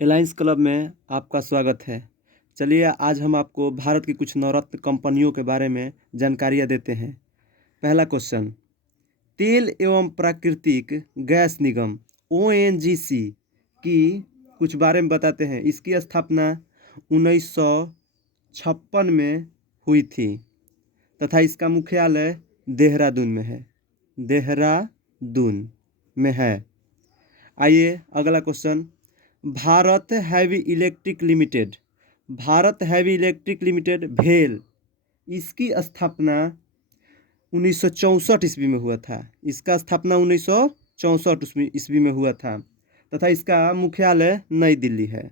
Allianz club में आपका स्वागत है। चलिए आज हम आपको भारत की कुछ नवरत्न कंपनियों के बारे में जानकारियाँ देते हैं। पहला क्वेश्चन, तेल एवं प्राकृतिक गैस निगम ONGC की कुछ बारे में बताते हैं। इसकी स्थापना 1956 में हुई थी तथा इसका मुख्यालय देहरादून में है। देहरादून में है। आइए अगला question, Bharat heavy electric limited. Bharat heavy electric limited भेल, इसकी स्थापना 1964 ईस्वी में हुआ था। इसका स्थापना 1964 ईस्वी में हुआ था तथा इसका मुख्यालय नई दिल्ली है।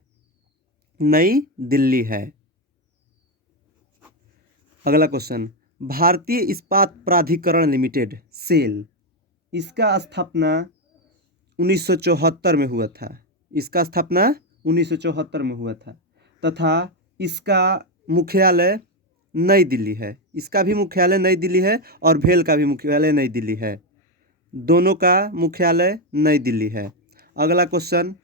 नई दिल्ली है। अगला क्वेश्चन, भारतीय इस्पात प्राधिकरण लिमिटेड सेल, इसका स्थापना 1974 में हुआ था। इसका स्थापना 1974 में हुआ था तथा इसका मुख्यालय नई दिल्ली है। इसका भी मुख्यालय नई दिल्ली है और भेल का भी मुख्यालय नई दिल्ली है। दोनों का मुख्यालय नई दिल्ली है। अगला क्वेश्चन,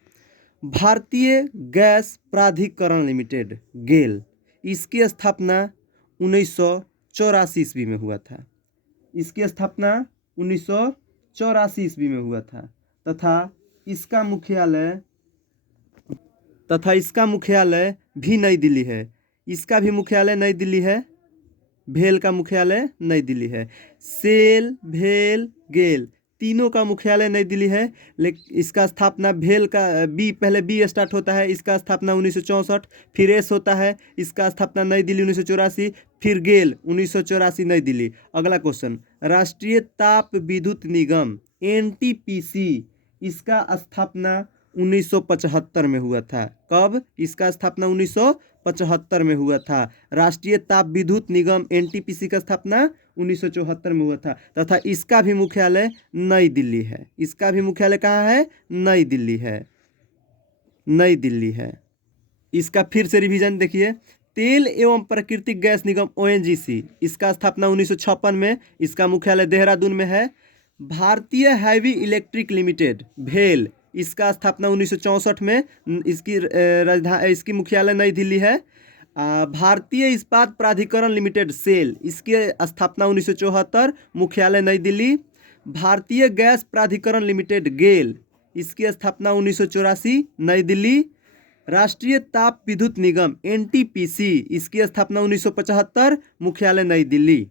भारतीय गैस प्राधिकरण लिमिटेड गेल, इसकी स्थापना 1984 ईस्वी में हुआ था। इसकी स्थापना 1984 ईस्वी में हुआ था तथा इसका मुख्यालय भी नई दिल्ली है। इसका भी मुख्यालय नई दिल्ली है। भेल का मुख्यालय नई दिल्ली है। सेल, भेल, गेल तीनों का मुख्यालय नई दिल्ली है, लेकिन इसका स्थापना भेल का पहले बी स्टार्ट होता है। इसका स्थापना 1964, फिर एस होता है। इसका स्थापना नई दिल्ली 1984, फिर गेल 1984 नई दिल्ली। अगला क्वेश्चन, राष्ट्रीय ताप विद्युत निगम NTPC, इसका स्थापना 1975 में हुआ था। कब? इसका स्थापना 1975 में हुआ था। राष्ट्रीय ताप विद्युत निगम NTPC का स्थापना 1974 में हुआ था तथा इसका भी मुख्यालय नई दिल्ली है। इसका भी मुख्यालय कहाँ है? नई दिल्ली है। नई दिल्ली है। इसका फिर से रिवीजन देखिए। तेल एवं प्राकृतिक गैस निगम ONGC, इसका स्थापना 1956 में। इसका मुख्यालय देहरादून में है। भारतीय हैवी इलेक्ट्रिक लिमिटेड भेल, इसका स्थापना 1964 में। इसकी मुख्यालय नई दिल्ली है। भारतीय इस्पात प्राधिकरण लिमिटेड सेल, इसकी स्थापना 1974, मुख्यालय नई दिल्ली। भारतीय गैस प्राधिकरण लिमिटेड गेल, इसकी स्थापना 1984, नई दिल्ली। राष्ट्रीय ताप विद्युत निगम NTPC, इसकी स्थापना 1975, मुख्यालय नई दिल्ली।